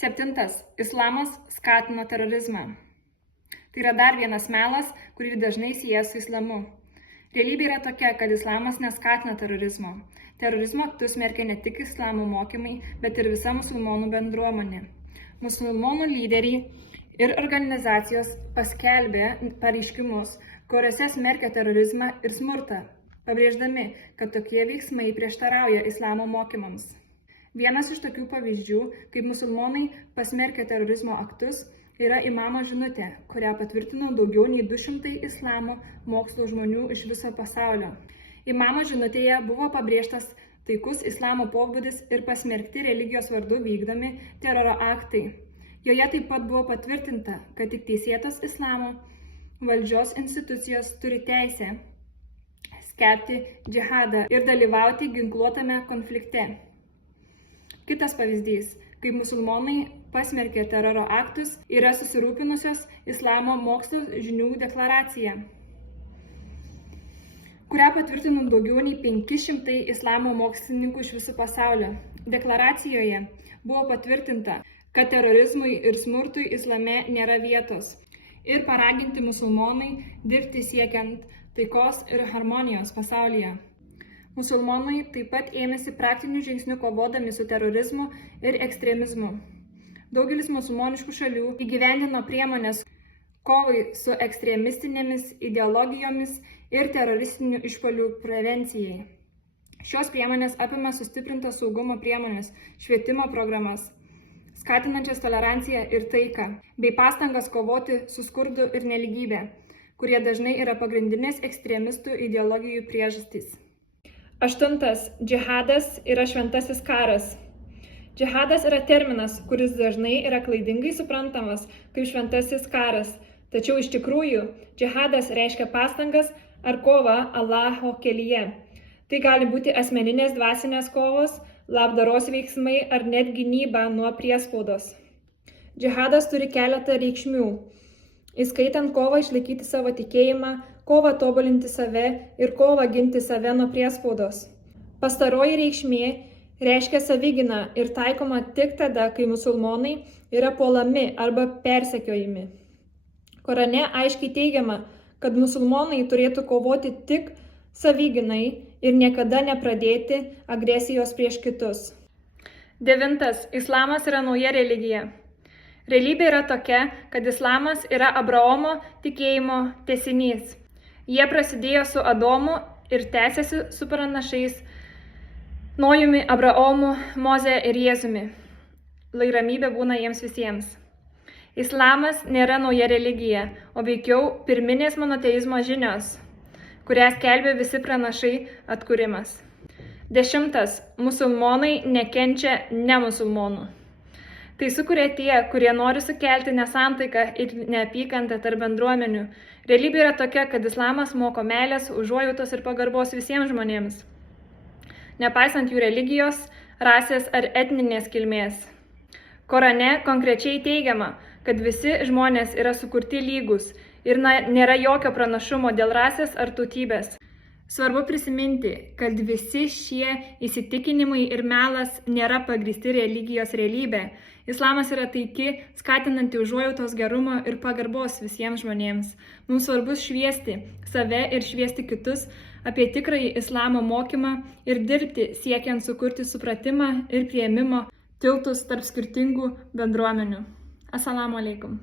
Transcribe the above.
7. Islamas skatina terorizmą. Tai yra dar vienas melas, kurį dažnai sieja su islamu. Realybė yra tokia, kad islamas neskatina terorizmo. Terorizmo aktus smerkia ne tik islamo mokymai, bet ir visa musulmonų bendruomenė. Musulmonų lyderiai ir organizacijos paskelbė pareiškimus, kuriuose smerkia terorizmą ir smurtą, pabrėždami, kad tokie veiksmai prieštarauja islamo mokymams. Vienas iš tokių pavyzdžių, kaip musulmonai pasmerkia terorizmo aktus, yra imamo žinutė, kurią patvirtino daugiau nei 200 islamo mokslo žmonių iš viso pasaulio. Imamo žinutėje buvo pabrėžtas taikus islamo pobūdis ir pasmerkti religijos vardu vykdomi teroro aktai. Joje taip pat buvo patvirtinta, kad tik teisėtos islamo valdžios institucijos turi teisę skelbti džihadą ir dalyvauti ginkluotame konflikte. Kitas pavyzdys, kaip musulmonai pasmerkė teroro aktus, yra susirūpinusios islamo mokslo žinių deklaracija, kurią patvirtino daugiau nei 500 islamo mokslininkų iš viso pasaulio. Deklaracijoje buvo patvirtinta, kad terorizmui ir smurtui islame nėra vietos ir paraginti musulmonai dirbti siekiant taikos ir harmonijos pasaulyje. Musulmonai taip pat ėmėsi praktinių žingsnių kovodami su terorizmu ir ekstremizmu. Daugelis musulmoniškų šalių įgyvendino priemonės kovai su ekstremistinėmis ideologijomis ir teroristinių išpuolių prevencijai. Šios priemonės apima sustiprintas saugumo priemonės, švietimo programas, skatinančias toleranciją ir taiką, bei pastangas kovoti su skurdu ir nelygybė, kurie dažnai yra pagrindinės ekstremistų ideologijų priežastys. 8. Džihadas yra šventasis karas. Džihadas yra terminas, kuris dažnai yra klaidingai suprantamas kaip šventasis karas, tačiau iš tikrųjų džihadas reiškia pastangas ar kovą Allaho kelyje. Tai gali būti asmeninės dvasinės kovos, labdaros veiksmai ar net gynyba nuo priespaudos. Džihadas turi keletą reikšmių, įskaitant kovą išlaikyti savo tikėjimą, kovą tobulinti save ir kovą ginti save nuo priespaudos. Pastaroji reikšmė reiškia savigyną ir taikoma tik tada, kai musulmonai yra puolami arba persekiojami. Korane aiškiai teigiama, kad musulmonai turėtų kovoti tik savigynai ir niekada nepradėti agresijos prieš kitus. 9. Islamas yra nauja religija. Realybė yra tokia, kad islamas yra Abraomo tikėjimo tęsinys. Jie prasidėjo su Adomu ir tęsiasi su pranašais Nojumi, Abraomu, Moze ir Jėzumi. Lai ramybė būna jiems visiems. Islamas nėra nauja religija, o veikiau pirminės monoteizmo žinios, kurią skelbė visi pranašai atkūrimas. 10. Musulmonai nekenčia nemusulmonų. Tai sukuria tie, kurie nori sukelti nesantaiką ir neapykantą tarp bendruomenių. Realybė yra tokia, kad islamas moko meilės, užuojautos ir pagarbos visiems žmonėms, nepaisant jų religijos, rasės ar etninės kilmės. Korane konkrečiai teigiama, kad visi žmonės yra sukurti lygus ir nėra jokio pranašumo dėl rasės ar tautybės. Svarbu prisiminti, kad visi šie įsitikinimai ir melas nėra pagrįsti religijos realybė. Islamas yra taiki, skatinanti užuojautos, gerumo ir pagarbos visiems žmonėms. Mums svarbu šviesti save ir šviesti kitus apie tikrąjį islamo mokymą ir dirbti siekiant sukurti supratimą ir priėmimo tiltus tarp skirtingų bendruomenių. Assalamu alaikum.